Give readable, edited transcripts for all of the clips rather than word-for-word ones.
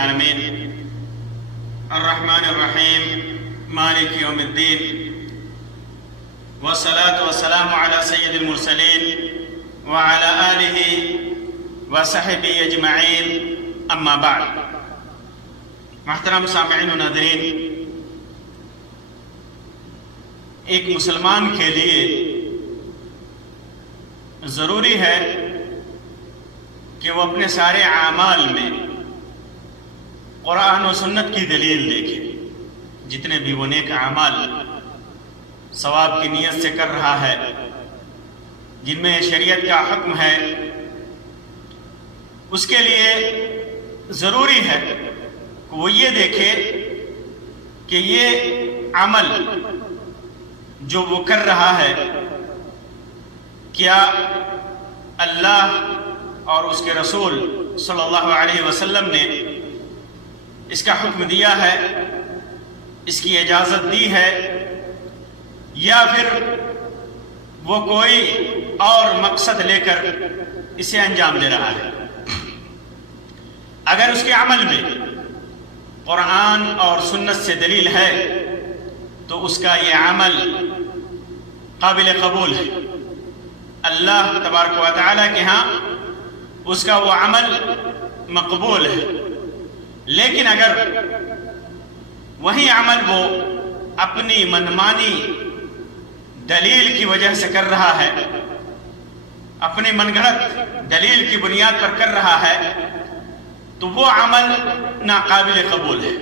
العالمين الرحمن الرحيم مالك يوم الدين والصلاة والسلام على سيد المرسلين وعلى آله وصحبه أجمعين أما بعد. محترم سامعین و ناظرین، ایک مسلمان کے لیے ضروری ہے کہ وہ اپنے سارے اعمال میں قرآن و سنت کی دلیل دیکھے. جتنے بھی وہ نیک اعمال ثواب کی نیت سے کر رہا ہے، جن میں شریعت کا حکم ہے، اس کے لیے ضروری ہے کہ وہ یہ دیکھے کہ یہ عمل جو وہ کر رہا ہے کیا اللہ اور اس کے رسول صلی اللہ علیہ وسلم نے اس کا حکم دیا ہے، اس کی اجازت دی ہے، یا پھر وہ کوئی اور مقصد لے کر اسے انجام دے رہا ہے. اگر اس کے عمل میں قرآن اور سنت سے دلیل ہے تو اس کا یہ عمل قابل قبول ہے. اللہ تبارک و تعالیٰ کے ہاں اس کا وہ عمل مقبول ہے. لیکن اگر وہی عمل وہ اپنی منمانی دلیل کی وجہ سے کر رہا ہے، اپنی من گھڑت دلیل کی بنیاد پر کر رہا ہے، تو وہ عمل ناقابل قبول ہے.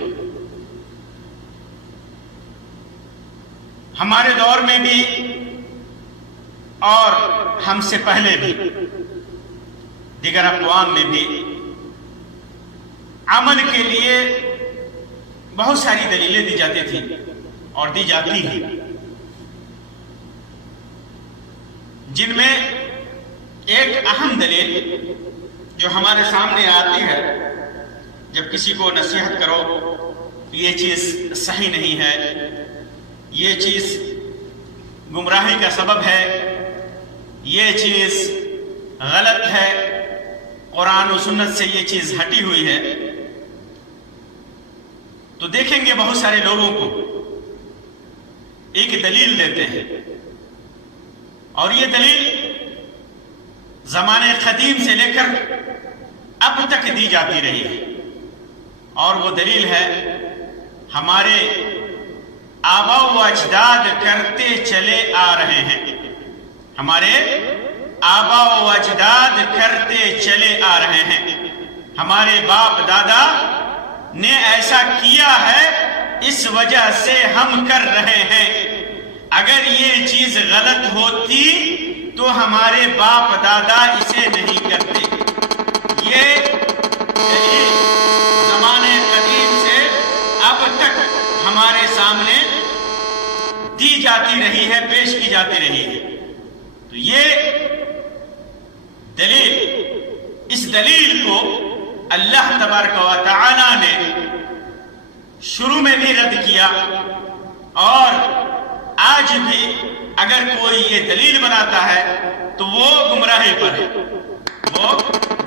ہمارے دور میں بھی اور ہم سے پہلے بھی دیگر اقوام میں بھی عمل کے لیے بہت ساری دلیلیں دی جاتی تھیں اور دی جاتی ہیں، جن میں ایک اہم دلیل جو ہمارے سامنے آتی ہے جب کسی کو نصیحت کرو یہ چیز صحیح نہیں ہے، یہ چیز گمراہی کا سبب ہے، یہ چیز غلط ہے، قرآن و سنت سے یہ چیز ہٹی ہوئی ہے، تو دیکھیں گے بہت سارے لوگوں کو ایک دلیل دیتے ہیں، اور یہ دلیل زمانے قدیم سے لے کر اب تک دی جاتی رہی ہے. اور وہ دلیل ہے ہمارے آباء و اجداد کرتے چلے آ رہے ہیں، ہمارے آباء و اجداد کرتے چلے آ رہے ہیں، ہمارے باپ دادا نے ایسا کیا ہے، اس وجہ سے ہم کر رہے ہیں. اگر یہ چیز غلط ہوتی تو ہمارے باپ دادا اسے نہیں کرتے. یہ دلیل زمانے قدیم سے اب تک ہمارے سامنے دی جاتی رہی ہے، پیش کی جاتی رہی ہے. تو یہ دلیل، اس دلیل کو اللہ تبارک و تعالی نے شروع میں بھی رد کیا، اور آج بھی اگر کوئی یہ دلیل بناتا ہے تو وہ گمراہی پر ہے، وہ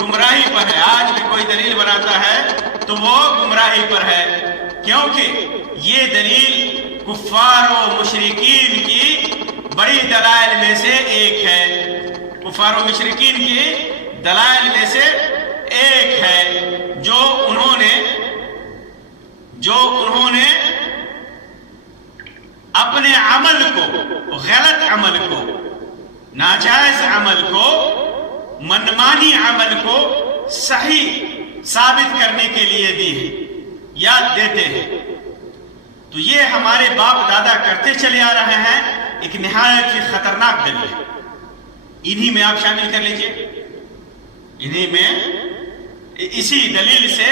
گمراہی پر ہے. آج بھی کوئی دلیل بناتا ہے تو وہ گمراہی پر ہے، کیونکہ یہ دلیل کفار و مشرکین کی بڑی دلائل میں سے ایک ہے. کفار و مشرکین کی دلائل میں سے ایک ہے جو انہوں نے اپنے عمل کو، غلط عمل کو، ناجائز عمل کو، منمانی عمل کو صحیح ثابت کرنے کے لیے دی ہے، یاد دیتے ہیں. تو یہ ہمارے باپ دادا کرتے چلے آ رہے ہیں، ایک نہایت ہی خطرناک دلیل ہے. انہی میں آپ شامل کر لیجئے، انہی میں اسی دلیل سے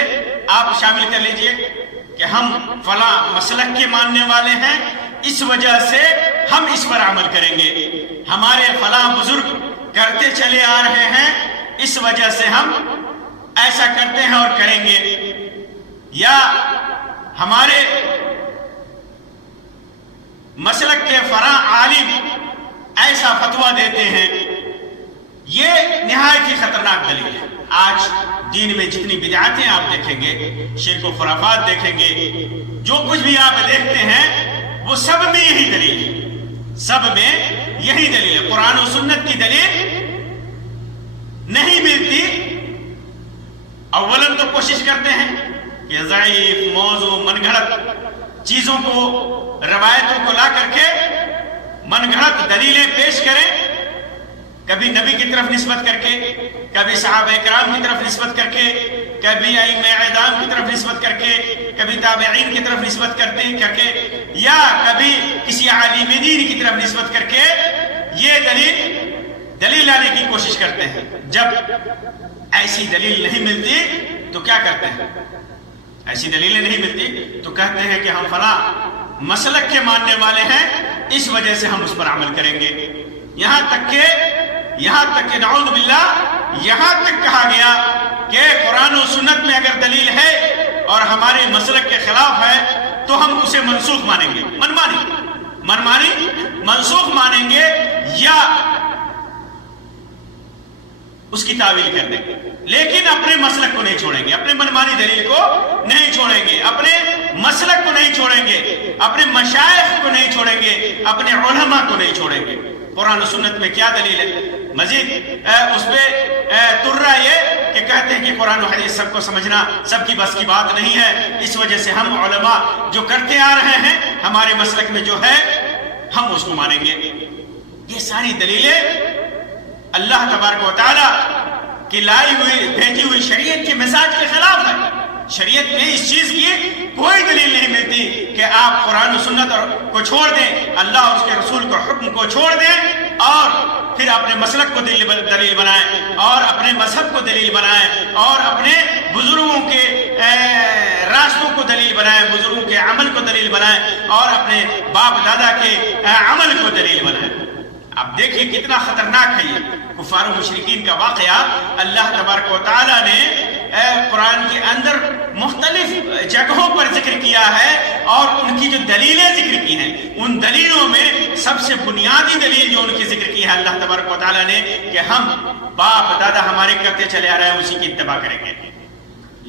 آپ شامل کر لیجئے کہ ہم فلاں مسلک کے ماننے والے ہیں، اس وجہ سے ہم اس پر عمل کریں گے. ہمارے فلاں بزرگ کرتے چلے آ رہے ہیں، اس وجہ سے ہم ایسا کرتے ہیں اور کریں گے. یا ہمارے مسلک کے فلاں عالم ایسا فتویٰ دیتے ہیں، یہ نہایت ہی خطرناک دلیل ہے. آج دین میں جتنی بدعتیں آپ دیکھیں گے، شرک و خرافات دیکھیں گے، جو کچھ بھی آپ دیکھتے ہیں وہ سب میں یہی دلیل ہے، سب میں یہی دلیل ہے۔ قرآن و سنت کی دلیل نہیں ملتی، اولاً تو کوشش کرتے ہیں کہ ضعیف، موضوع، من گھڑت چیزوں کو، روایتوں کو لا کر کے من گھڑت دلیلیں پیش کریں، کبھی نبی کی طرف نسبت کر کے، کبھی صحابہ کرام کی طرف نسبت کر کے، کبھی ائمہ اعظام کی طرف نسبت کر کے، کبھی تابعین کی طرف نسبت کر کے، یا کبھی کسی عالم دین کی طرف نسبت کر کے یہ دلیل لانے کی کوشش کرتے ہیں۔ جب ایسی دلیل نہیں ملتی تو کیا کرتے ہیں؟ ایسی دلیلیں نہیں ملتی تو کہتے ہیں کہ ہم فلاں مسلک کے ماننے والے ہیں، اس وجہ سے ہم اس پر عمل کریں گے۔ یہاں تک کہ نعوذ باللہ، یہاں تک کہا گیا کہ قرآن و سنت میں اگر دلیل ہے اور ہمارے مسلک کے خلاف ہے تو ہم اسے منسوخ مانیں گے، منمانی منسوخ مانیں گے، یا اس کی تعویل کر دیں گے، لیکن اپنے مسلک کو نہیں چھوڑیں گے، اپنے منمانی دلیل کو نہیں چھوڑیں گے، اپنے مسلک کو نہیں چھوڑیں گے، اپنے مشائخ کو نہیں چھوڑیں گے، اپنے علماء کو نہیں چھوڑیں گے۔ قرآن و سنت میں کیا دلیل ہے؟ مزید اس پہ ترا یہ کہ کہتے ہیں کہ قرآن و حدیث سب کو سمجھنا سب کی بس کی بات نہیں ہے، اس وجہ سے ہم علماء جو کرتے آ رہے ہیں ہمارے مسلک میں جو ہے ہم اس کو مانیں گے۔ یہ ساری دلیلیں اللہ تبارک و تعالیٰ کی لائی ہوئی بھیجی ہوئی شریعت کے مزاج کے خلاف ہے۔ شریعت میں اس چیز کی کوئی دلیل نہیں ملتی کہ آپ قرآن و سنت کو چھوڑ دیں، اللہ اور اس کے رسول کو حکم کو چھوڑ دیں اور پھر اپنے مسلک کو دلیل بنائیں اور اپنے مذہب کو دلیل بنائیں اور اپنے بزرگوں کے راستوں کو دلیل بنائیں، بزرگوں کے عمل کو دلیل بنائیں اور اپنے باپ دادا کے عمل کو دلیل بنائیں۔ اب دیکھیں کتنا خطرناک ہے یہ کفار و مشرکین کا واقعہ۔ اللہ تبارک و تعالیٰ نے قرآن کے اندر مختلف جگہوں پر ذکر کیا ہے اور ان کی جو دلیلیں ذکر کی ہیں، ان دلیلوں میں سب سے بنیادی دلیل جو ان کی ذکر کی ہے اللہ تبارک و تعالیٰ نے کہ ہم باپ دادا ہمارے کرتے چلے آ رہے ہیں اسی کی اتباع کریں گے۔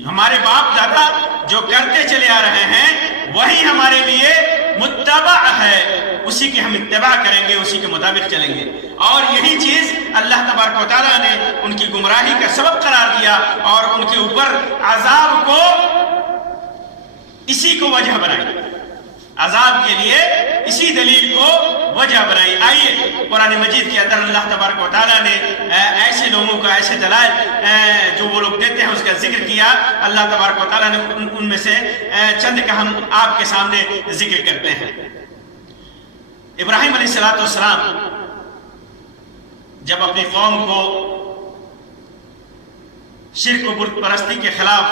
ہمارے باپ دادا جو کرتے چلے آ رہے ہیں وہی ہمارے لیے متبع ہے، اسی کی ہم اتباع کریں گے، اسی کے مطابق چلیں گے۔ اور یہی چیز اللہ تبارک و تعالیٰ نے ان کی گمراہی کا سبب قرار دیا اور ان کے اوپر عذاب کو اسی کو وجہ بنائی، عذاب کے لیے اسی دلیل کو وجہ بنائی۔ آئیے قرآن مجید کے اندر اللہ تبارک و تعالیٰ نے ایسے لوگوں کا، ایسے دلائل جو وہ لوگ دیتے ہیں اس کا ذکر کیا۔ اللہ تبارک و تعالیٰ نے ان میں سے چند کا ہم آپ کے سامنے ذکر کرتے ہیں۔ ابراہیم علیہ السلام جب اپنی قوم کو شرک و بت پرستی کے خلاف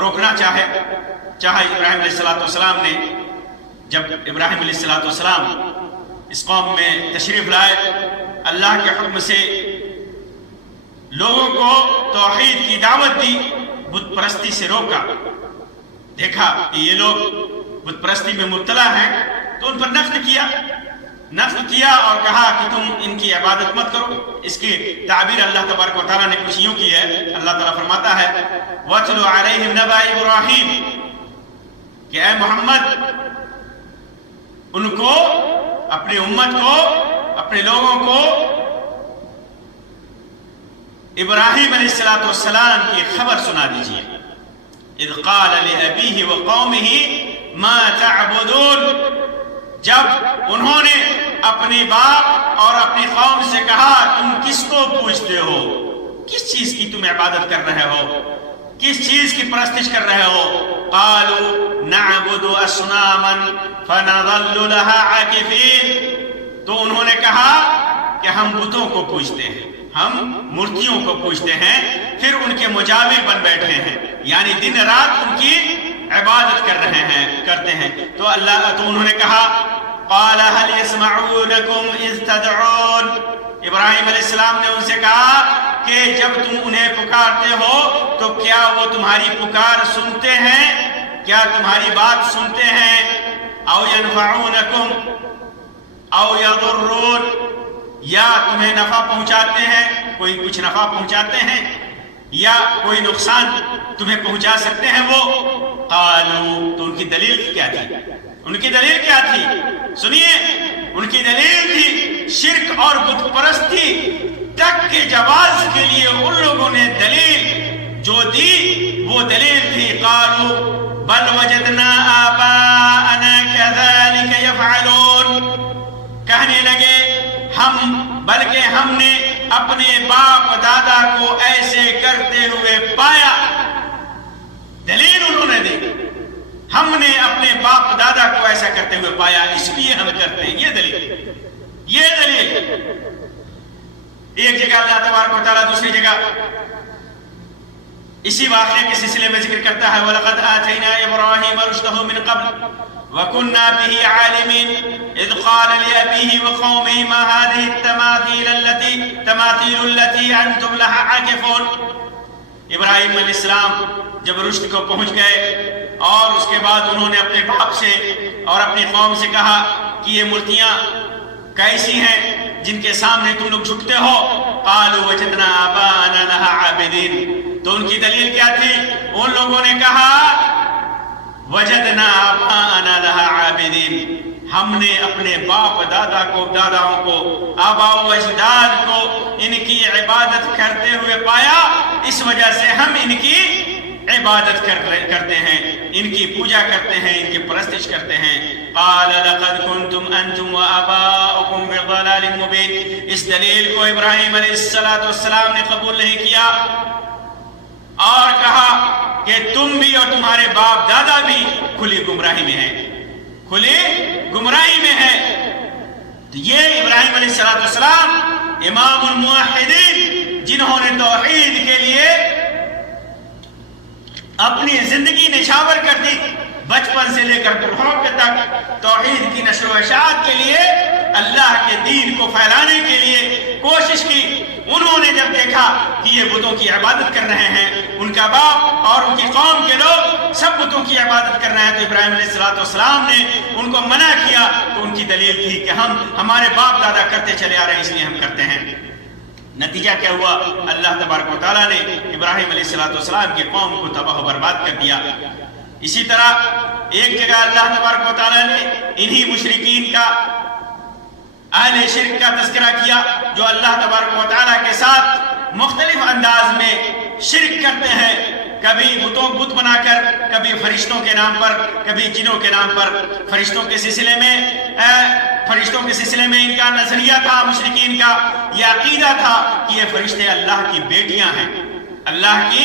روکنا چاہے ابراہیم علیہ السلام نے، جب ابراہیم علیہ السلام اس قوم میں تشریف لائے، اللہ کے حکم سے لوگوں کو توحید کی دعوت دی، بت پرستی سے روکا، دیکھا کہ یہ لوگ بت پرستی میں مبتلا ہیں تو ان پر نفی کیا اور کہا کہ تم ان کی عبادت مت کرو۔ اس کی تعبیر اللہ تبارک و تعالیٰ نے کچھ یوں کی ہے۔ اللہ تعالیٰ فرماتا ہے وَاتْلُ عَلَيْهِمْ نَبَأَ إِبْرَاهِيمَ کہ اے محمد ان کو، اپنی امت کو، اپنے لوگوں کو ابراہیم علیہ السلام کی خبر سنا دیجیے۔ اذ قال لأبيه وقومه ما تعبدون، جب انہوں نے اپنی باپ اور اپنی قوم سے کہا تم کس کو پوچھتے ہو، کس چیز کی تم عبادت کر رہے ہو، کس چیز کی پرستش کر رہے ہو؟ قالوا نعبد اصناما فنظل لها عاکفین، تو انہوں نے کہا کہ ہم بتوں کو پوچھتے ہیں، ہم مورتیوں کو پوچھتے ہیں، پھر ان کے مجاور بن بیٹھے ہیں، یعنی دن رات ان کی عبادت کرتے ہیں۔ تو انہوں نے کہا قال هل يسمعونكم اذ تدعون، ابراہیم علیہ السلام نے ان سے کہا کہ جب تم انہیں پکارتے ہو تو کیا وہ تمہاری پکار سنتے ہیں، کیا تمہاری بات سنتے ہیں؟ او ينفعونكم او يضرون، یا تمہیں نفع پہنچاتے ہیں، کوئی کچھ نفع پہنچاتے ہیں؟ یا کوئی نقصان تمہیں پہنچا سکتے ہیں وہ؟ قالو، تو ان کی دلیل کیا تھی؟ ان کی دلیل کیا تھی؟ سنیے، ان کی دلیل تھی شرک اور بت پرستی تک کے جواز کے لیے ان لوگوں نے دلیل جو دی وہ دلیل تھی قالو بل وجدنا آباءنا كذلك يفعلون، کہنے لگے بلکہ ہم نے اپنے باپ دادا کو ایسے کرتے ہوئے پایا. دلیل انہوں نے دی، ہم نے اپنے باپ دادا کو ایسا کرتے ہوئے پایا اس لیے ہم کرتے ہیں. یہ دلیل، یہ دلیل. ایک جگہ اللہ تبارک و تعالیٰ دوسری جگہ اسی واقعے کے سلسلے میں ذکر کرتا ہے وَلَقَدْ آتَيْنَا إِبْرَاهِيمَ رُشْدَهُ مِنْ قَبْلُ وَكُنَّا بِهِ عَالِمِينَ إِذْ قَالَ لِأَبِيهِ وَقَوْمِهِ مَا هَٰذِهِ التَّمَاثِيلُ الَّتِي أَنْتُمْ لَهَا عَاكِفُونَ. ابراہیم علیہ السلام جب رشد کو پہنچ گئے اور اس کے بعد انہوں نے اپنے باپ سے اور اپنی قوم سے کہا کہ یہ مورتیاں کیسی ہیں جن کے سامنے تم لوگ جھکتے ہو؟ قالوا وجدنا آباءنا لها عابدین. تو ان کی دلیل کیا تھی؟ ان لوگوں نے کہا وجدنا آباءنا لها عابدین، ہم نے اپنے باپ داداؤں کو آباء و اجداد کو ان کی عبادت کرتے ہوئے پایا، اس وجہ سے ہم ان کی عبادت کرتے ہیں، ان کی پوجا کرتے ہیں، ان کی پرستش کرتے ہیں. قال لقد كنتم انتم وآباؤكم في ضلال مبين. اس دلیل کو ابراہیم علیہ السلام نے قبول نہیں کیا اور کہا کہ تم بھی اور تمہارے باپ دادا بھی کھلی گمراہی میں ہیں، کھلی گمراہی میں ہیں. یہ ابراہیم علیہ السلام امام الموحدین جنہوں نے توحید کے لیے اپنی زندگی نچھاور کر دی، بچپن سے لے کر بڑھاپے تک توحید کی نشر و اشاعت کے لیے، اللہ کے دین کو پھیلانے کے لیے کوشش کی. انہوں نے جب دیکھا کہ یہ بتوں کی عبادت کر رہے ہیں، ان کا باپ اور ان کی قوم کے لوگ سب بتوں کی عبادت کر رہے ہیں، تو ابراہیم علیہ السلام نے ان کو منع کیا. تو ان کی دلیل تھی کہ ہمارے باپ دادا کرتے چلے آ رہے ہیں اس لیے ہم کرتے ہیں. نتیجہ کیا ہوا؟ اللہ تبارک و تعالیٰ نے ابراہیم علیہ السلام کی قوم کو تباہ و برباد کر دیا. اسی طرح ایک جگہ اللہ تبارک و تعالیٰ نے انہی مشرکین کا، اہل شرک کا تذکرہ کیا جو اللہ تبارک و تعالیٰ کے ساتھ مختلف انداز میں شرک کرتے ہیں، کبھی بت بنا کر، کبھی فرشتوں کے نام پر، کبھی جنوں کے نام پر. فرشتوں کے سلسلے میں ان کا نظریہ تھا، مشرکین کا یہ عقیدہ تھا کہ یہ فرشتے اللہ کی بیٹیاں ہیں، اللہ کی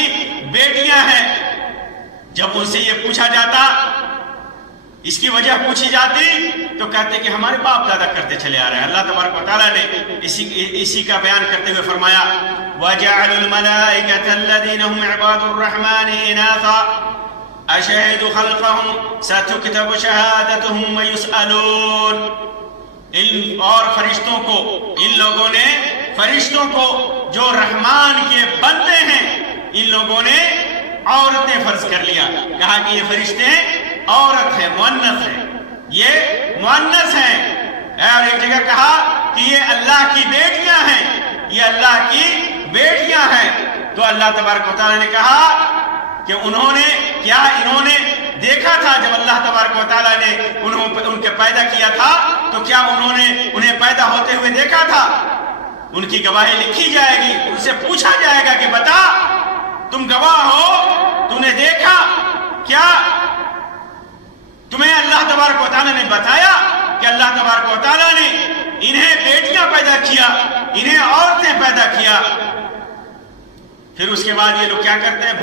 بیٹیاں ہیں. جب ان سے یہ پوچھا جاتا، اس کی وجہ پوچھی جاتی، تو کہتے کہ ہمارے باپ دادا کرتے چلے آ رہے ہیں. اللہ تبارک و تعالیٰ نے اسی کا بیان کرتے ہوئے فرمایا وَجَعَلُوا الْمَلَائِكَةَ الَّذِينَ هُمْ عِبَادُ الرَّحْمَنِ إِنَاثًا أَشَهِدُوا خَلْقَهُمْ سَتُكْتَبُ شَهَادَتُهُمْ وَيُسْأَلُونَ. اور فرشتوں کو، ان لوگوں نے فرشتوں کو جو رحمان کے بندے ہیں، ان لوگوں نے عورتیں فرض کر لیا. کہا کہ یہ فرشتے عورت ہے، مؤنث ہے، یہ مؤنث ہیں. اور ایک جگہ کہا کہ یہ اللہ کی بیٹیاں ہیں، یہ اللہ کی بیٹیاں ہیں. تو اللہ تبارک و تعالیٰ نے کہا کہ انہوں نے دیکھا تھا جب اللہ تبارک و تعالیٰ نے ان کے پیدا کیا تھا، تو کیا انہوں نے انہیں پیدا ہوتے ہوئے دیکھا تھا؟ ان کی گواہی لکھی جائے گی، ان سے پوچھا جائے گا کہ بتا، تم گواہ ہو، تم نے دیکھا کیا؟ تمہیں اللہ تبارک و تعالیٰ نے بتایا کہ اللہ تبارک و تعالیٰ نے انہیں بیٹیاں پیدا کیا، انہیں عورتیں پیدا کیا. پھر اس کے بعد یہ لوگ کیا کرتے ہیں؟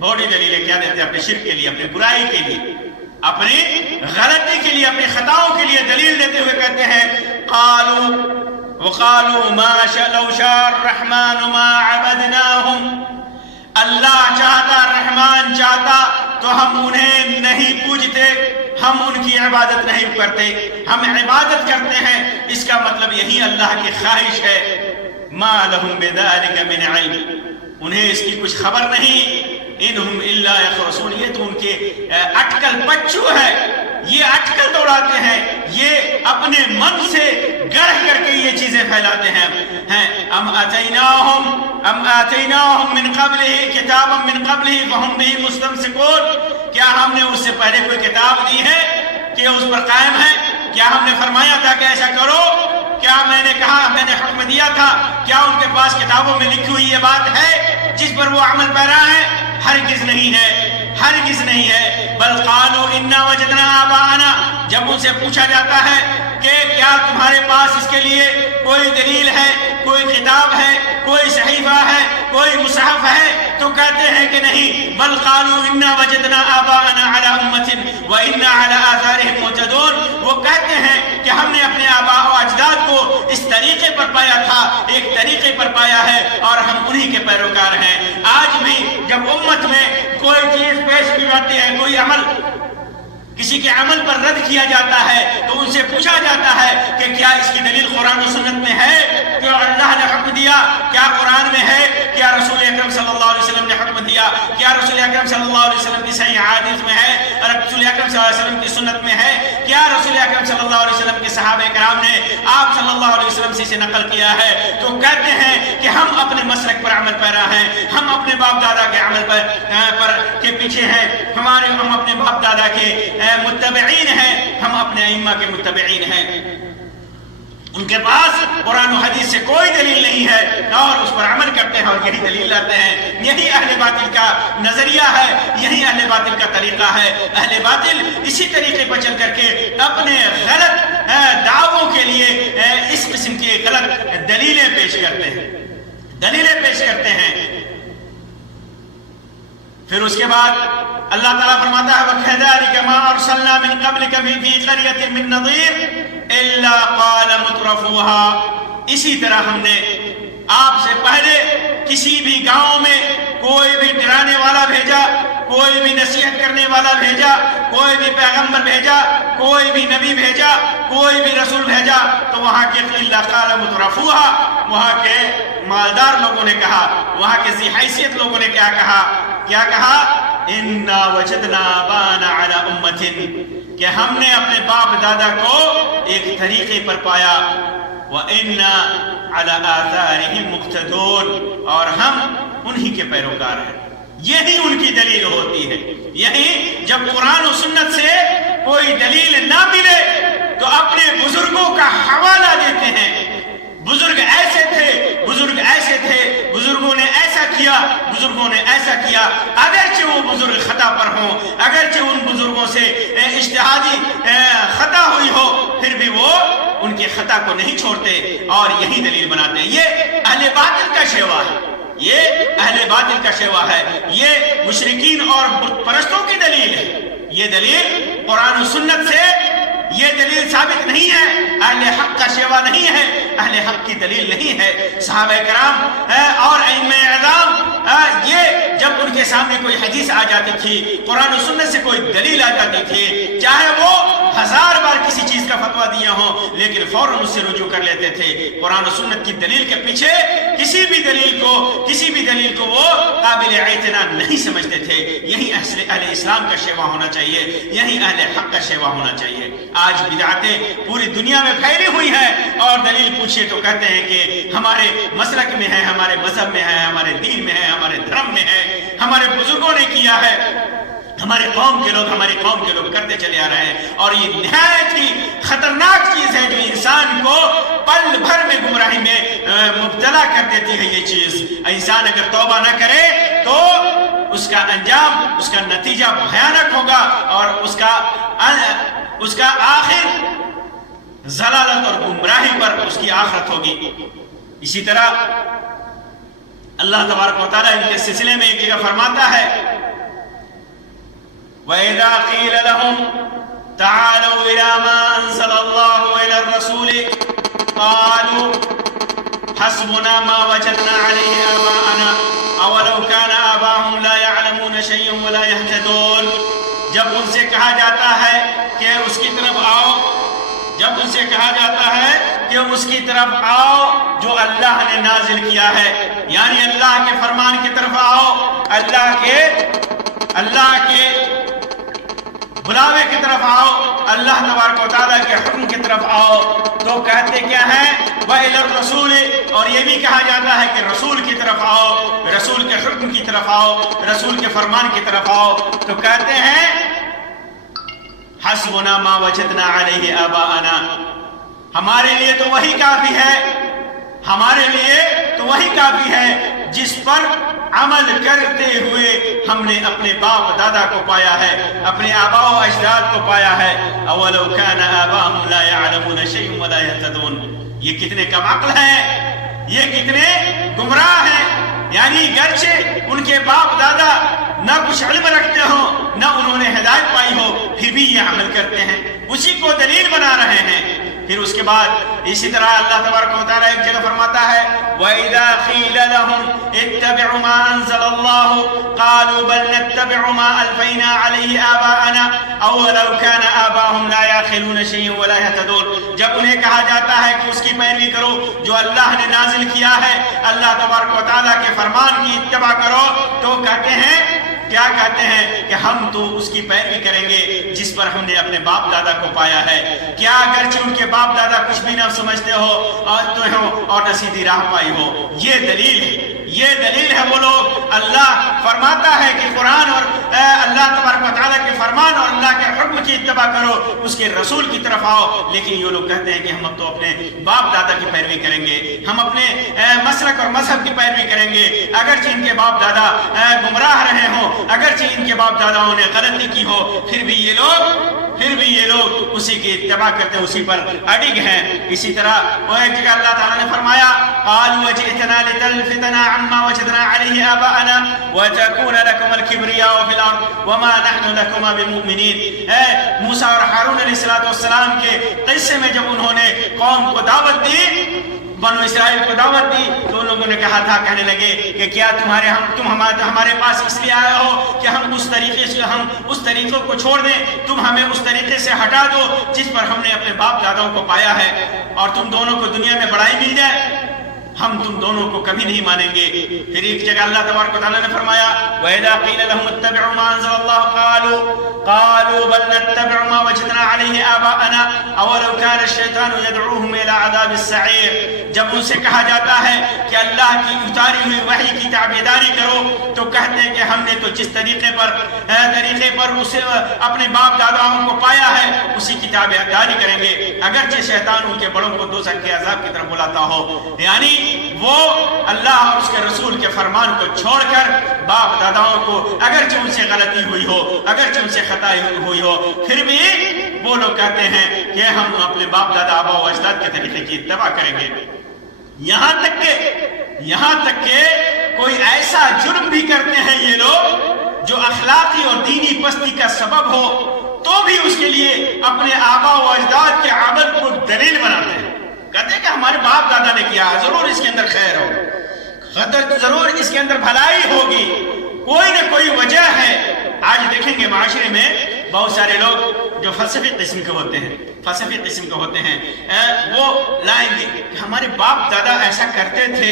بھوڑی دلیلیں کیا دیتے ہیں؟ اپنے شرک کے لیے، اپنی برائی کے لیے، اپنی غلطی کے لیے، اپنی خطاؤں کے لیے دلیل دیتے ہوئے کہتے ہیں وقالوا ما لو شاء الرحمن ما عبدناهم. اللہ چاہتا، رحمان چاہتا تو ہم انہیں نہیں پوجتے، ہم ان کی عبادت نہیں کرتے، ہم عبادت کرتے ہیں. اس کا مطلب یہی اللہ کی خواہش ہے. ما لهم بذلك من علم، انہیں اس کی کچھ خبر نہیں. انہم الا یخرصون، یہ تو ان کے اٹکل پچو ہے، یہ اٹکل دوڑاتے ہیں، یہ اپنے من سے گڑھ کر کے یہ چیزیں پھیلاتے ہیں. ام اتیناہم ام آتیناہم من قبلہ کتابا من قبلہ فہم بہ مستمسکون، کیا ہم نے اس سے پہلے کوئی کتاب دی ہے کہ اس پر قائم ہے؟ کیا ہم نے فرمایا تھا کہ ایسا کرو؟ کیا میں نے کہا، میں نے حکم دیا تھا؟ کیا ان کے پاس کتابوں میں لکھی ہوئی یہ بات ہے جس پر وہ عمل پیرا ہے؟ ہرگز نہیں ہے، ہرگز نہیں ہے۔ بل قالوا انا وجدنا آباءنا، جب ان سے پوچھا جاتا ہے کہ کیا تمہارے پاس اس کے لیے کوئی دلیل ہے، کوئی کتاب ہے، کوئی صحیفہ ہے، کوئی مصحف ہے، تو کہتے ہیں کہ نہیں۔ بل قالوا انا وجدنا آباءنا علی امۃ وانا علی آثارہم مہتدون، وہ کہتے ہیں کہ ہم نے اپنے آباء و اجداد کو اس طریقے پر پایا تھا، ایک طریقے پر پایا ہے اور ہم انہی کے پیروکار ہیں۔ آج بھی جب امت میں کوئی چیز پیش کی جاتی ہے، کوئی عمل کسی کے عمل پر رد کیا جاتا ہے، تو ان سے پوچھا جاتا ہے کہ کیا اس کی دلیل قرآن و سنت میں ہے؟ کیا اللہ نے حکم دیا؟ کیا قرآن میں ہے؟ کیا رسول اکرم صلی اللہ علیہ وسلم نے حکم دیا؟ کیا رسول اکرم صلی اللہ علیہ وسلم کی صحیح حدیث میں ہے؟ اور رسول اکرم صلی اللہ علیہ وسلم کی سنت میں ہے؟ کیا رسول اکرم صلی اللہ علیہ وسلم کے صحابہ کرام نے آپ صلی اللہ علیہ وسلم سے اسے نقل کیا ہے؟ تو کہتے ہیں کہ ہم اپنے مسلک پر عمل پیرا ہیں، ہم اپنے باپ دادا کے عمل پر کے پیچھے ہیں، ہم اپنے باپ دادا کے متبعین ہیں، ہم اپنے ائمہ کے متبعین ہیں۔ ان کے پاس قرآن و حدیث سے کوئی دلیل نہیں ہے اور اس پر عمل کرتے ہیں اور یہی دلیل لاتے ہیں۔ یہی اہل باطل کا نظریہ ہے، یہی اہل باطل کا طریقہ ہے۔ اہل باطل اسی طریقے پر چل کر کے اپنے غلط دعووں کے لیے اس قسم کی غلط دلیلیں پیش کرتے ہیں۔ پھر اس کے بعد اللہ تعالیٰ فرماتا ہے وَكَذَلِكَ مَا أَرْسَلْنَا مِن قَبْلِكَ فِي قَرْيَةٍ مِّن نَّظِيرٍ إِلَّا قَالَ مُتْرَفُوهَا، اسی طرح ہم نے آپ سے پہلے کسی بھی گاؤں میں کوئی بھی ڈرانے والا بھیجا، کوئی بھی نصیحت کرنے والا بھیجا، کوئی بھی پیغمبر بھیجا، کوئی بھی نبی بھیجا، کوئی بھی رسول بھیجا، تو وہاں کے إِلَّا قَالَ مُتْرَفُوهَا، وہاں کے مالدار لوگوں نے کہا، وہاں کے ذی حیثیت لوگوں نے کیا کہا؟ اِنَّا وَجَدْنَا آبَاءَنَا عَلَىٰ أُمَّةٍ، کہ ہم نے اپنے باپ دادا کو ایک طریقے پر پایا، وَإِنَّا عَلَىٰ آثَارِهِمْ مُقْتَدُونَ، اور ہم انہی کے پیروکار ہیں۔ یہی ان کی دلیل ہوتی ہے۔ یہی جب قرآن و سنت سے کوئی دلیل نہ ملے تو اپنے بزرگوں کا حوالہ دیتے ہیں، بزرگ ایسے تھے، بزرگ ایسے تھے، بزرگوں نے ایسا کیا، بزرگوں نے ایسا کیا، اگرچہ وہ بزرگ خطا پر ہوں، اگرچہ ان بزرگوں سے اجتہادی خطا ہوئی ہو، پھر بھی وہ ان کے خطا کو نہیں چھوڑتے اور یہی دلیل بناتے ہیں۔ یہ اہل باطل کا شیوا ہے، یہ اہل باطل کا شیوا ہے، یہ مشرکین اور بت پرستوں کی دلیل ہے۔ یہ دلیل قرآن و سنت سے یہ دلیل ثابت نہیں ہے، اہل حق کا شیوا نہیں ہے، اہل حق کی دلیل نہیں ہے۔ صحابہ کرام اور ائمہ اعظام یہ جب ان کے سامنے کوئی حدیث آ جاتی تھی، قرآن و سنت سے کوئی دلیل آ جاتی تھی، چاہے وہ 1000 بار کسی چیز کا فتویٰ دیا ہو، لیکن فوراً اس سے رجوع کر لیتے تھے۔ قرآن و سنت کی دلیل کے پیچھے کسی بھی دلیل کو وہ قابل اعتنا نہیں سمجھتے تھے۔ یہی اہل اسلام کا شیوا ہونا چاہیے، یہی اہل حق کا شیوا ہونا چاہیے۔ آج بدعتیں پوری دنیا میں پھیلی ہوئی ہیں اور دلیل پوچھئے تو کہتے ہیں کہ ہمارے مسلک میں ہے، ہمارے مذہب میں ہے، ہمارے دین میں ہے، ہمارے دھرم میں ہے، ہمارے بزرگوں نے کیا ہے، ہماری قوم کے لوگ کرتے چلے آ رہے ہیں۔ اور یہ نہایت ہی خطرناک چیز ہے جو انسان کو پل بھر میں گمراہی میں مبتلا کر دیتی ہے۔ یہ چیز انسان اگر توبہ نہ کرے تو اس کا انجام، اس کا نتیجہ بھیانک ہوگا اور اس کا آخر ضلالت اور گمراہی پر اس کی آخرت ہوگی۔ اسی طرح اللہ تبارک و تعالیٰ ان کے سلسلے میں ایک جگہ فرماتا ہے وَإِذَا قِيلَ لَهُمْ تَعَالَوْا إِلَىٰ مَا أَنزَلَ اللَّهُ وَإِلَى الرَّسُولِ قَالُوا حَسْبُنَا مَا وَجَدْنَا عَلَيْهِ آبَاءَنَا أَوَلَوْ كَانَ آبَاؤُهُمْ لَا يَعْلَمُونَ شَيْئًا وَلَا يَهْتَدُونَ، جب ان سے کہا جاتا ہے کہ اس کی طرف آؤ، جب ان سے کہا جاتا ہے کہ اس کی طرف آؤ جو اللہ نے نازل کیا ہے، یعنی اللہ کے فرمان کی طرف آؤ، اللہ کے بلاوے کی طرف آؤ، اللہ تبارک و تعالیٰ کے حکم کی طرف آؤ، تو کہتے کیا ہیں؟ وَإِلَى الرَّسُولِ، اور یہ بھی کہا جاتا ہے کہ رسول کی طرف آؤ، رسول کے حکم کی طرف آؤ، رسول کے فرمان کی طرف آؤ، تو کہتے ہیں حسبنا ما وجدنا علیہ آباءنا، ہمارے لیے تو وہی کافی ہے، ہمارے لیے تو وہی کافی ہے جس پر عمل کرتے ہوئے ہم نے اپنے باپ دادا کو پایا ہے، اپنے آباء و اجداد کو پایا ہے۔ اولو کان آباؤہم لا یعلمون شیئا ولا یہتدون، یہ کتنے کم عقل ہیں، یہ کتنے گمراہ ہیں، یعنی گرچہ ان کے باپ دادا نہ کچھ علم رکھتے ہوں، نہ انہوں نے ہدایت پائی ہو، پھر بھی یہ عمل کرتے ہیں، اسی کو دلیل بنا رہے ہیں۔ پھر اس کے بعد اسی طرح اللہ تبارک و تعالیٰ ایک جگہ فرماتا ہے وَإِذَا قِيلَ لَهُمْ اتَّبِعُوا مَا أَنزَلَ اللَّهُ قَالُوا بَلْ نَتَّبِعُ مَا أَلْفَيْنَا عَلَيْهِ آبَاءَنَا أَوَلَوْ كَانَ آبَاؤُهُمْ لَا يَعْقِلُونَ شَيْئًا وَلَا يَهْتَدُونَ، جب انہیں کہا جاتا ہے کہ اس کی پیروی کرو جو اللہ نے نازل کیا ہے، اللہ تبارک و تعالیٰ کے فرمان کی اتباع کرو، تو کہتے ہیں کیا کہتے ہیں کہ ہم تو اس کی پیروی کریں گے جس پر ہم نے اپنے باپ دادا کو پایا ہے، کیا اگرچہ ان کے باپ دادا کچھ بھی نہ سمجھتے ہو اور نہ سیدھی راہ پائی ہو۔ یہ دلیل ہے، یہ دلیل ہے۔ وہ لوگ، اللہ فرماتا ہے کہ قرآن اور اللہ تبارک و تعالیٰ کے فرمان اور اللہ کے حکم کی اتباع کرو، اس کے رسول کی طرف آؤ، لیکن یہ لوگ کہتے ہیں کہ ہم اب تو اپنے باپ دادا کی پیروی کریں گے، ہم اپنے مسلک اور مذہب کی پیروی کریں گے، اگرچہ ان کے باپ دادا گمراہ رہے ہوں، اگرچہ ان کے باپ داداؤں نے غلطی کی ہو، پھر بھی یہ لوگ اسی کی اتباع کرتے ہیں، اسی پر اڑگ ہیں۔ اسی طرح وہ ایک جگہ اللہ تعالیٰ نے فرمایا قالوا وجئتنا لتلفتنا عما وجدنا عليه آباءنا وتكون لكم الكبرياء في الارض وما نحن لكما بمؤمنين۔ موسیٰ اور ہارون علیہ السلام کے قصے میں جب انہوں نے قوم کو دعوت دی، بنو اسرائیل کو دعوت دی، تو ان لوگوں نے کہا تھا، کہنے لگے کہ کیا تم ہمارے پاس اس لیے آئے ہو کہ ہم اس طریقوں کو چھوڑ دیں، تم ہمیں اس طریقے سے ہٹا دو جس پر ہم نے اپنے باپ داداؤں کو پایا ہے، اور تم دونوں کو دنیا میں بڑائی مل جائے، ہم تم دونوں کو کبھی نہیں مانیں گے۔ پھر ایک جگہ اللہ تبارک و تعالیٰ نے فرمایا وَإِذَا قِيلَ لَهُمُ اتَّبِعُوا مَا أَنزَلَ اللَّهُ قَالُوا بَلْ نَتَّبِعُ مَا وَجَدْنَا عَلَيْهِ آبَاءَنَا أَوَلَوْ كَانَ الشَّيْطَانُ يَدْعُوهُمْ إِلَىٰ عَذَابِ السَّعِيرِ، جب ان سے کہا جاتا ہے کہ اللہ کی اتاری ہوئی وحی کی تابعداری کرو، تو کہتے ہیں کہ ہم نے تو جس طریقے پر اسے اپنے باپ داداؤں کو پایا ہے اسی کی تابعداری کریں گے، اگرچہ شیطان ان کے بڑوں کو دوزخ کے عذاب کی طرف بلاتا ہو۔ یعنی وہ اللہ اور اس کے رسول کے فرمان کو چھوڑ کر باپ داداؤں کو، اگرچہ ان سے غلطی ہوئی ہو، اگرچہ ان سے خطا ہوئی ہو، پھر بھی وہ لوگ کہتے ہیں کہ ہم اپنے باپ دادا آبا و اجداد کے طریقے کی اتباع کریں گے۔ یہاں تک کہ کوئی ایسا جرم بھی کرتے ہیں یہ لوگ جو اخلاقی اور دینی پستی کا سبب ہو، تو بھی اس کے لیے اپنے آبا و اجداد کے عمل کو دلیل بناتے ہیں، کہتے ہیں کہ ہمارے باپ دادا نے کیا، ضرور اس کے اندر خیر ہو، ضرور اس کے اندر بھلائی ہوگی، کوئی نہ کوئی وجہ ہے۔ آج دیکھیں گے معاشرے میں بہت سارے لوگ جو فلسفی قسم کے ہوتے ہیں وہ لائیں گے کہ ہمارے باپ دادا ایسا کرتے تھے،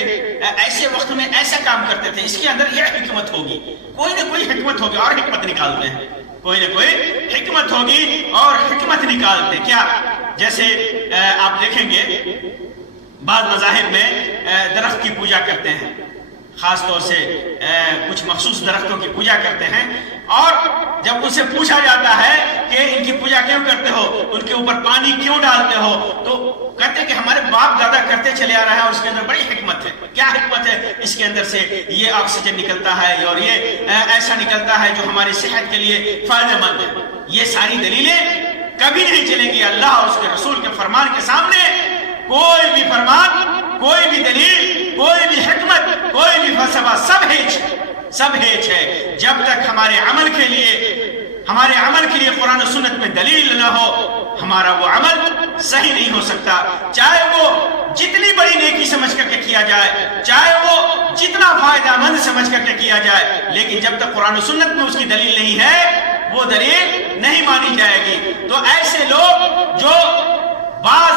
ایسے وقت میں ایسا کام کرتے تھے، اس کے اندر یہ حکمت ہوگی، کوئی نہ کوئی حکمت ہوگی، اور حکمت نکالتے ہیں، کوئی نہ کوئی حکمت ہوگی اور حکمت نکالتے کیا؟ جیسے آپ دیکھیں گے بعض مذاہب میں درخت کی پوجا کرتے ہیں، خاص طور سے کچھ مخصوص درختوں کی پوجا کرتے ہیں، اور جب ان سے پوچھا جاتا ہے کہ ان کی پوجا کیوں کرتے ہو، ان کے اوپر پانی کیوں ڈالتے ہو، تو کہتے ہیں کہ ہمارے باپ دادا کرتے چلے آ رہے ہیں اور اس کے اندر بڑی حکمت ہے۔ کیا حکمت ہے؟ اس کے اندر سے یہ آکسیجن نکلتا ہے اور یہ ایسا نکلتا ہے جو ہماری صحت کے لیے فائدہ مند ہے۔ یہ ساری دلیلیں کبھی نہیں چلیں گی اللہ اور اس کے رسول کے فرمان کے سامنے۔ کوئی بھی فرمان، کوئی بھی دلیل، کوئی بھی حکمت، کوئی بھی فلسفہ، سب ہیچ ہے جب تک ہمارے عمل کے لیے قرآن و سنت میں دلیل نہ ہو، ہمارا وہ عمل صحیح نہیں ہو سکتا، چاہے وہ جتنی بڑی نیکی سمجھ کر کے کیا جائے، چاہے وہ جتنا فائدہ مند سمجھ کر کے کیا جائے، لیکن جب تک قرآن و سنت میں اس کی دلیل نہیں ہے وہ دلیل نہیں مانی جائے گی۔ تو ایسے لوگ جو بعض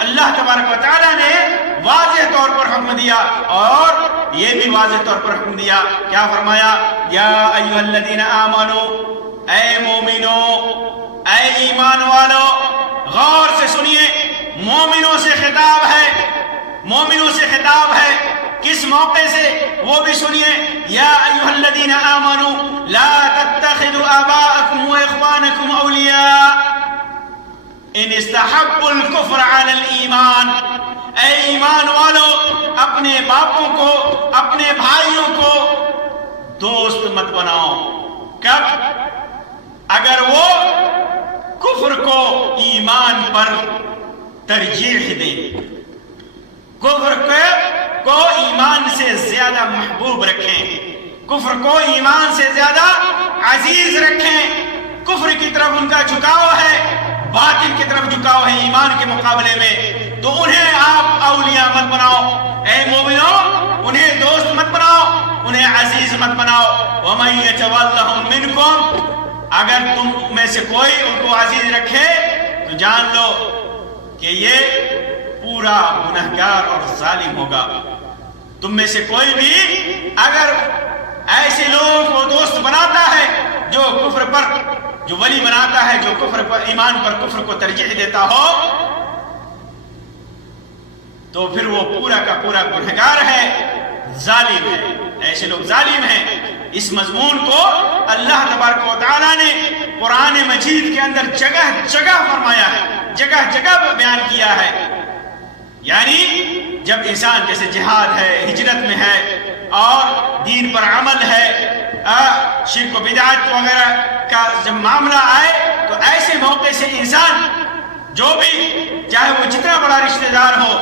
اللہ تبارک و تعالیٰ نے واضح طور پر حکم دیا، اور یہ بھی واضح طور پر حکم دیا، کیا فرمایا؟ یا ایھا الذین آمنو، اے مومنو، اے ایمان والو، غور سے سنیے، مومنوں سے خطاب ہے، مومنوں سے خطاب ہے، کس موقع سے وہ بھی سنیے۔ یا ایھا الذین آمنو لا تتخذوا آباءکم واخوانکم اولیاء ان استحبوا الکفر علی الایمان، اے ایمان والو، اپنے باپوں کو، اپنے بھائیوں کو دوست مت بناؤ، کب؟ اگر وہ کفر کو ایمان پر ترجیح دیں، کفر کو ایمان سے زیادہ محبوب رکھیں، کفر کو ایمان سے زیادہ عزیز رکھیں، کفر کی طرف ان کا جھکاؤ ہے، باطل کی طرف جھکاؤ ہے ایمان کے مقابلے میں، تو انہیں آپ اولیاء مت بناؤ، اے مومنوں انہیں دوست مت بناؤ، انہیں عزیز مت بناؤ۔ وَمَن يَتَوَلَّهُم مِّنكُمْ، اگر تم میں سے کوئی ان کو عزیز رکھے تو جان لو کہ یہ پورا گنہگار اور ظالم ہوگا۔ تم میں سے کوئی بھی اگر ایسے لوگوں کو دوست بناتا ہے جو کفر پر، جو ولی بناتا ہے جو کفر پر، ایمان پر کفر کو ترجیح دیتا ہو، تو پھر وہ پورا کا پورا گنہگار ہے، ظالم ہے، ایسے لوگ ظالم ہیں۔ اس مضمون کو اللہ تبارک و تعالیٰ نے قرآن مجید کے اندر جگہ جگہ فرمایا ہے، جگہ جگہ بیان کیا ہے۔ یعنی جب انسان جیسے جہاد ہے، ہجرت میں ہے، اور دین پر عمل ہے، شرک و بدعت وغیرہ کا جب معاملہ آئے، تو ایسے موقع سے انسان جو بھی، چاہے وہ جتنا بڑا رشتہ دار ہو،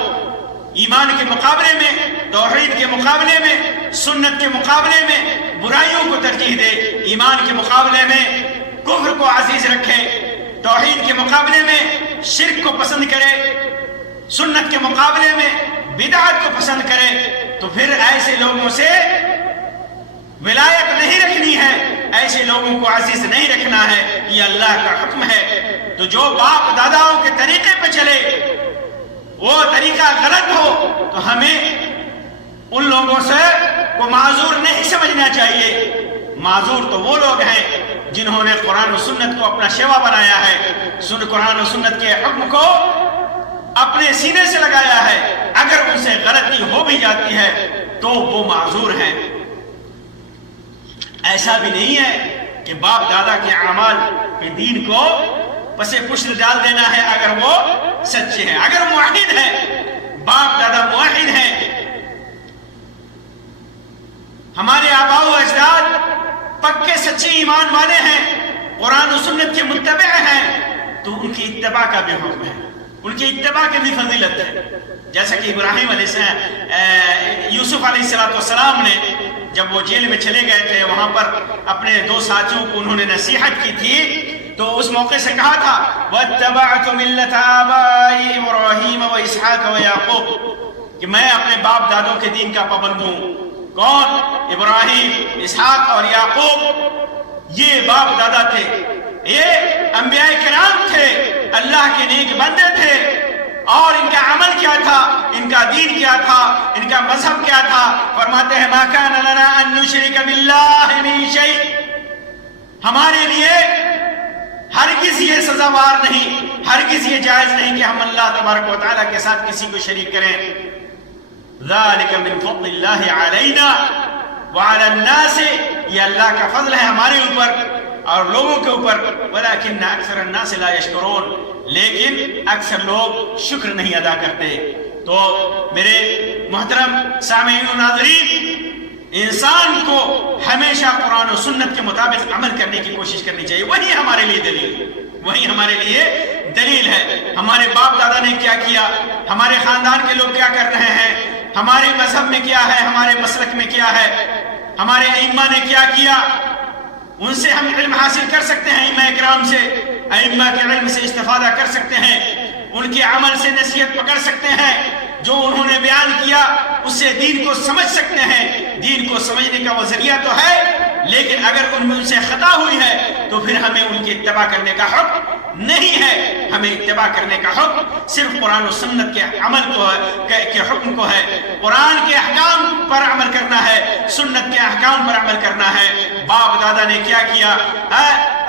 ایمان کے مقابلے میں، توحید کے مقابلے میں، سنت کے مقابلے میں برائیوں کو ترجیح دے، ایمان کے مقابلے میں کفر کو عزیز رکھے، توحید کے مقابلے میں شرک کو پسند کرے، سنت کے مقابلے میں بدعت کو پسند کرے، تو پھر ایسے لوگوں سے ولایت نہیں رکھنی ہے، ایسے لوگوں کو عزیز نہیں رکھنا ہے، یہ اللہ کا حکم ہے۔ تو جو باپ داداؤں کے طریقے پہ چلے، وہ طریقہ غلط ہو، تو ہمیں ان لوگوں سے کو معذور نہیں سمجھنا چاہیے۔ معذور تو وہ لوگ ہیں جنہوں نے قرآن و سنت کو اپنا شیوا بنایا ہے، قرآن و سنت کے حکم کو اپنے سینے سے لگایا ہے، اگر ان سے غلطی ہو بھی جاتی ہے تو وہ معذور ہیں۔ ایسا بھی نہیں ہے کہ باپ دادا کے اعمال پہ دین کو پس پشت ڈال دینا ہے اگر وہ سچے ہیں، اگر موحد ہیں، باپ دادا موحد ہیں، ہمارے آباء و اجداد پکے سچے ایمان والے ہیں، قرآن و سنت کے متبع ہیں، تو ان کی اتباع کا بھی حکم ہے، ان کی اتباع کی بھی فضیلت ہے۔ جیسا کہ ابراہیم علیہ السلام، یوسف علیہ السلام نے جب وہ جیل میں چلے گئے تھے، وہاں پر اپنے دو ساتھیوں کو انہوں نے نصیحت کی تھی، تو اس موقع سے کہا تھا وَاتَّبَعْتُ مِلَّةَ آبَائِي إِبْرَاهِيمَ وَإِسْحَاقَ وَيَعْقُوبَ، کہ میں اپنے باپ دادوں کے دین کا پابند ہوں۔ کون؟ ابراہیم، اسحاق اور یعقوب، یہ باپ دادا تھے، یہ انبیاء کرام تھے، اللہ کے نیک بندے تھے، اور ان کا عمل کیا تھا، ان کا دین کیا تھا، ان کا مذہب کیا تھا؟ فرماتے ہیں مَا كَانَ لَنَا أَن نُشْرِكَ بِاللَّهِ مِن شَيْءٍ، ہمارے لیے ہرگز یہ سزاوار نہیں، ہرگز یہ جائز نہیں کہ ہم اللہ تبارک و تعالیٰ کے ساتھ کسی کو شریک کریں۔ ذَلِكَ مِن فَضْلِ اللَّهِ عَلَيْنَا وَعَلَى النَّاسِ، یہ اللہ کا فضل ہے ہمارے اوپر اور لوگوں کے اوپر، وَلَكِنَّ أَكْثَرَ النَّاسِ لَا يَشْكُرُونَ، لیکن اکثر لوگ شکر نہیں ادا کرتے۔ تو میرے محترم سامعین و ناظرین، انسان کو ہمیشہ قرآن و سنت کے مطابق عمل کرنے کی کوشش کرنی چاہیے، وہی ہمارے لیے دلیل، وہی ہمارے لیے دلیل ہے۔ ہمارے باپ دادا نے کیا کیا، ہمارے خاندان کے لوگ کیا کر رہے ہیں، ہمارے مذہب میں کیا ہے، ہمارے مسلک میں کیا ہے، ہمارے ائمہ نے کیا کیا، ان سے ہم علم حاصل کر سکتے ہیں، ائمہ اکرام سے، ائمہ کے علم سے استفادہ کر سکتے ہیں، ان کے عمل سے نصیحت پکڑ سکتے ہیں، جو انہوں نے بیان کیا اس سے دین کو سمجھ سکتے ہیں۔ دین کو سمجھنے کا وہ ذریعہ تو ہے، لیکن اگر ان سے خطا ہوئی ہے تو پھر ہمیں ان کی اتباع کرنے کا حق نہیں ہے. ہمیں اتباع کرنے کا حکم صرف قرآن و سنت کے عمل کو کے حکم کو ہے. قرآن کے احکام پر عمل کرنا ہے, سنت کے احکام پر عمل کرنا ہے. باپ دادا نے کیا کیا,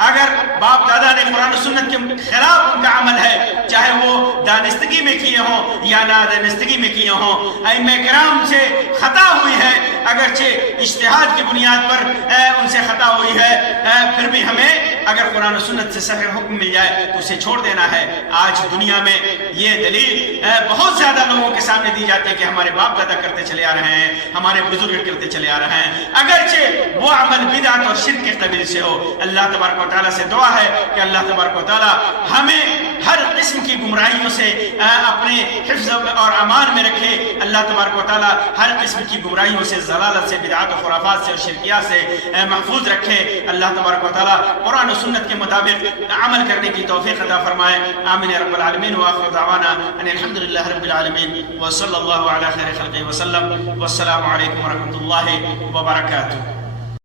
اگر باپ دادا نے قرآن و سنت کے خلاف ان کا عمل ہے, چاہے وہ دانستگی میں کیے ہوں یا نادانستگی میں کیے ہوں, ائمہ کرام سے خطا ہوئی ہے, اگرچہ اجتہاد کی بنیاد پر ان سے خطا ہوئی ہے, پھر بھی ہمیں اگر قرآن و سنت سے صحیح حکم مل جائے تو اسے چھوڑ دینا ہے. آج دنیا میں یہ دلیل بہت زیادہ لوگوں کے سامنے دی جاتی ہے کہ ہمارے باپ دادا کرتے چلے آ رہے ہیں, ہمارے بزرگ کرتے چلے آ رہے ہیں, اگرچہ وہ عمل بدعت اور شرک کے قبیل سے ہو. اللہ تبارک و تعالیٰ سے دعا ہے کہ اللہ تبارک و تعالیٰ ہمیں ہر قسم کی گمراہیوں سے اپنے حفظ اور امان میں رکھے. اللہ تبارک و تعالیٰ ہر قسم کی گمراہیوں سے, ضلالت سے, بدعات و خرافات سے اور شرکیات سے محفوظ رکھے. اللہ تبارک و تعالیٰ قرآن و سنت کے مطابق عمل کرنے کی توفیق عطا فرمائے. آمین یا رب العالمین. وآخر دعوانا ان الحمد للہ رب العالمین وصلی اللہ علی خیر خلقہ وسلم. والسلام علیکم ورحمۃ اللہ وبرکاتہ.